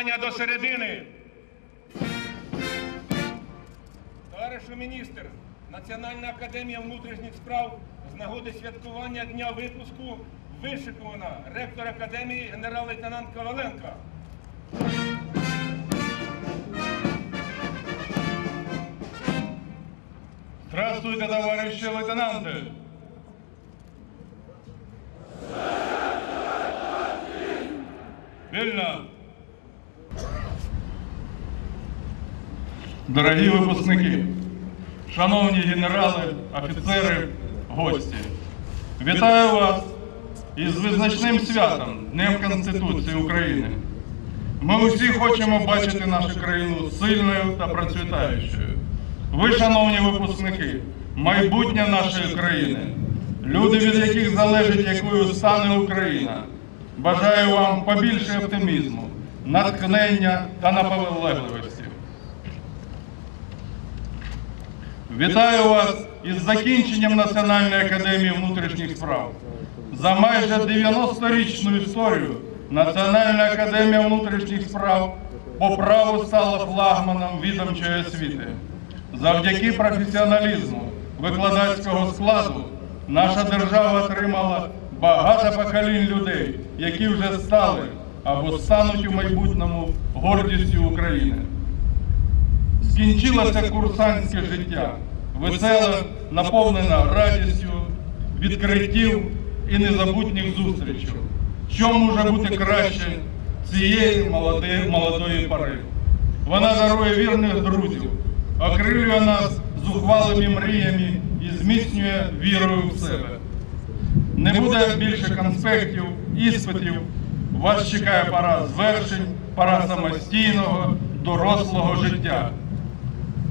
Рівняння до середини. Товаришу міністр, Національна академія внутрішніх справ з нагоди святкування дня випуску вишикована ректор академії генерал-лейтенант Коваленко. Здравствуйте, товарищи лейтенанты! Вільно! Дорогі випускники, шановні генерали, офіцери, гості, вітаю вас із визначним святом Днем Конституції України. Ми усі хочемо бачити нашу країну сильною та процвітаючою. Ви, шановні випускники, майбутнє нашої країни, люди, від яких залежить, якою стане Україна. Бажаю вам побільше оптимізму, натхнення та наполегливості. Вітаю вас із закінченням Національної академії внутрішніх справ. За майже 90-річну історію Національна академія внутрішніх справ по праву стала флагманом відомчої освіти. Завдяки професіоналізму викладацького складу наша держава отримала багато поколінь людей, які вже стали або стануть у майбутньому гордістю України. Скінчилося курсантське життя, веселе, наповнене радістю, відкриттів і незабутніх зустрічей. Що може бути краще цієї молодої, молодої пори? Вона дарує вірних друзів, окрилює нас зухвалими мріями і зміцнює вірою в себе. Не буде більше конспектів, іспитів. Вас чекає пора звершень, пора самостійного, дорослого життя.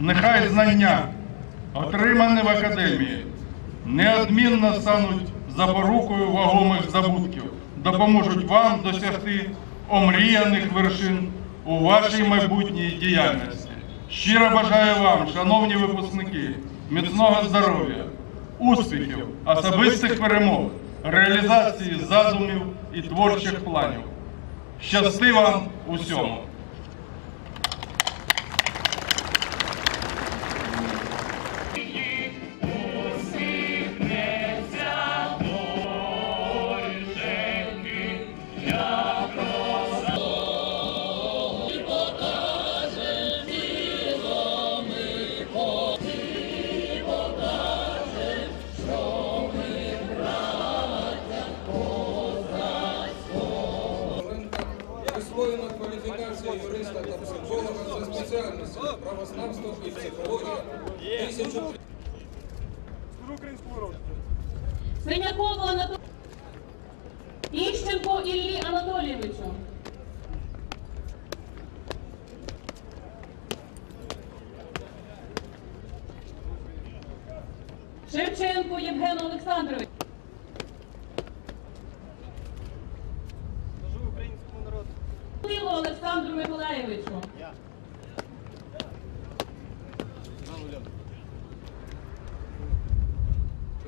Нехай знання, отримані в академії, неодмінно стануть запорукою вагомих забутків, допоможуть вам досягти омріяних вершин у вашій майбутній діяльності. Щиро бажаю вам, шановні випускники, міцного здоров'я, успіхів, особистих перемог, реалізації задумів і творчих планів. Щасти вам усьому! Синякову Анатолію. Іщенко Іллі Анатолійовичу. Шевченко Євгену Олександровичу. Тіло Олександру Миколаєвичу.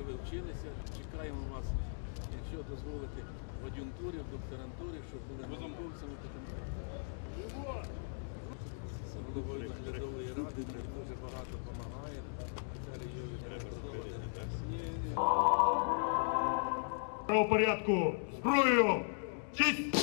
що ви вчилися. Чекаємо вас, якщо дозволити в ад'юнтурі, в докторантурі, щоб були науковцями. З головою наглядової ради дуже багато допомагає. Правопорядку зброю! Честь!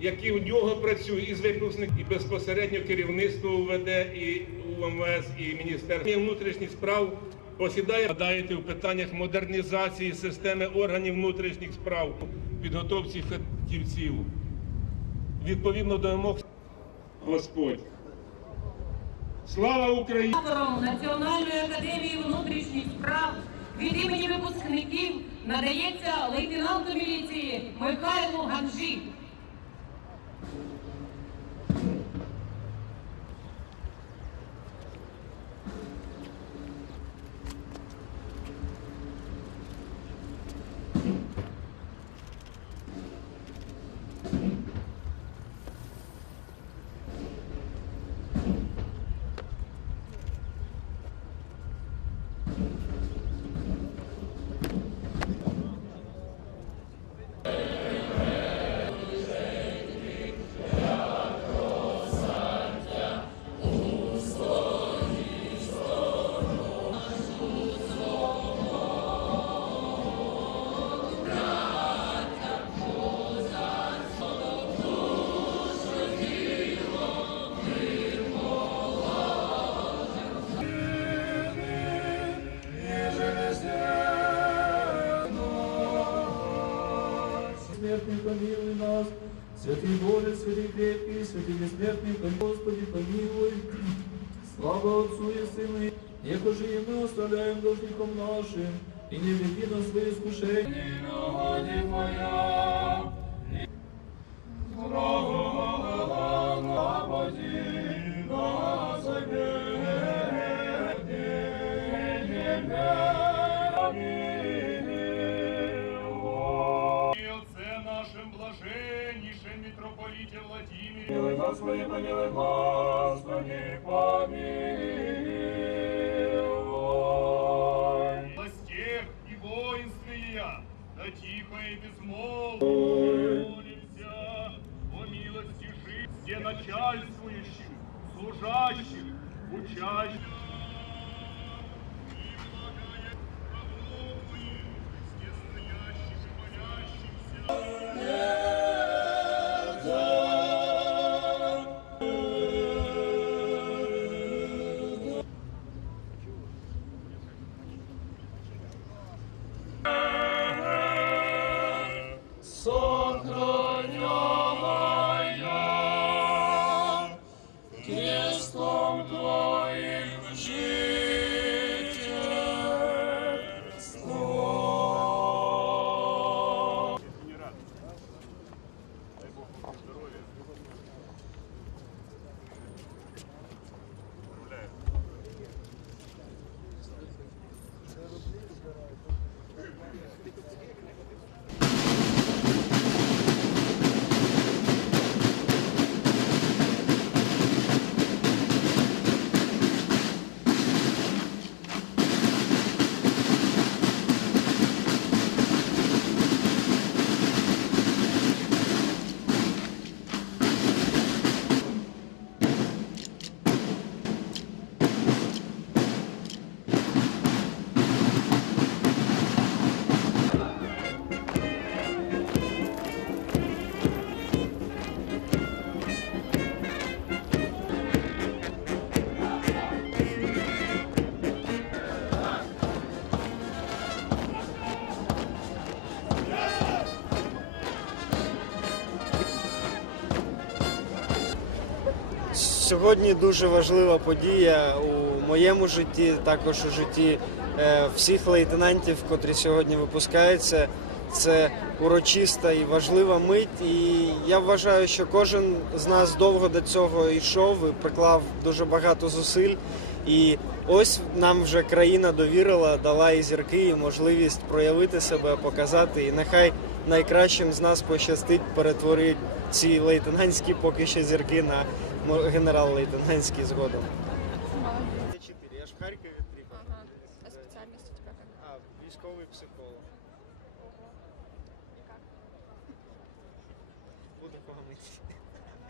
Які у нього працюють із випускників, і безпосередньо керівництво УВД, і УМВС, і Міністерство внутрішніх справ посідає гадаєте в питаннях модернізації системи органів внутрішніх справ, підготовці фахівців, відповідно до вимог Господь. Слава Україні! Національної академії внутрішніх справ від імені випускників надається лейтенанту міліції Михайлу Ганжі. Смертный помилуй нас, Святый Боже, Святый крепкий, Святый бессмертный, помилуй, Господи, помилуй. Слава Отцу и Сыну, и Некоже и мы оставляем должником нашим, и не веди нас в свои искушения. Господи моя, Господи, помилуй, Господи, помилуй. Властях и воинствия, да тихо и безмолвно молимся о милости жить все начальствующих, служащих, учащих. Сьогодні дуже важлива подія у моєму житті, також у житті е, всіх лейтенантів, котрі сьогодні випускаються. Це урочиста і важлива мить. І я вважаю, що кожен з нас довго до цього йшов і приклав дуже багато зусиль. І ось нам вже країна довірила, дала і зірки, і можливість проявити себе, показати. І нехай найкращим з нас пощастить перетворити ці лейтенантські поки що зірки на мо- генерал-лейтенантські згодом. Я ж в Харкові тріпав. Ага. А специальность у тебя какая? А, військовий психолог. И как? Буду помыть.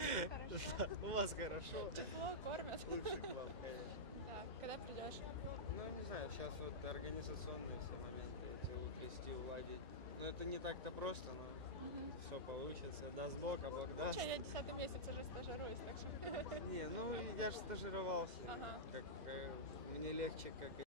Хорошо. У вас хорошо. Тепло, кормят. Лучше к вам, конечно. Да. Когда придешь? Ну, не знаю, сейчас вот организационные все моменты эти утрясти, уладить. Ну, это не так-то просто, но все получится. Даст Бог, а Бог даст. Че, я десятый месяц уже стажируюсь, так что... Не, ну, я же стажировался. Ага. Как, э, мне легче, как